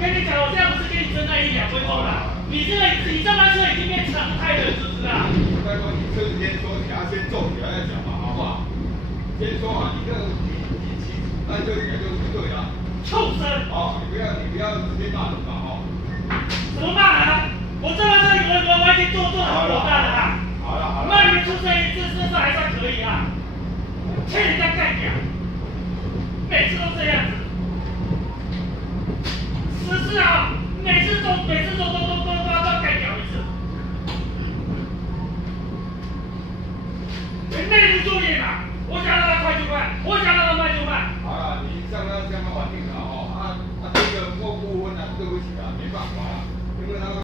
跟你讲，我这样不是跟你争那1-2分钟啦。你这班车已经变常态了，知不知道？再说你车子先说起来，先重起来再讲嘛，好不好？先说啊，你这个你骑按车起来就是这样。畜生！哦，你不要直接骂人嘛，哦。什么骂人？我这班车我已经做得很妥当了啦。好了。那你们出声音，这还算可以啊。欠人家干掉，每次都这样子。14号，每次都要干掉一次。连内部作业嘛，我讲了。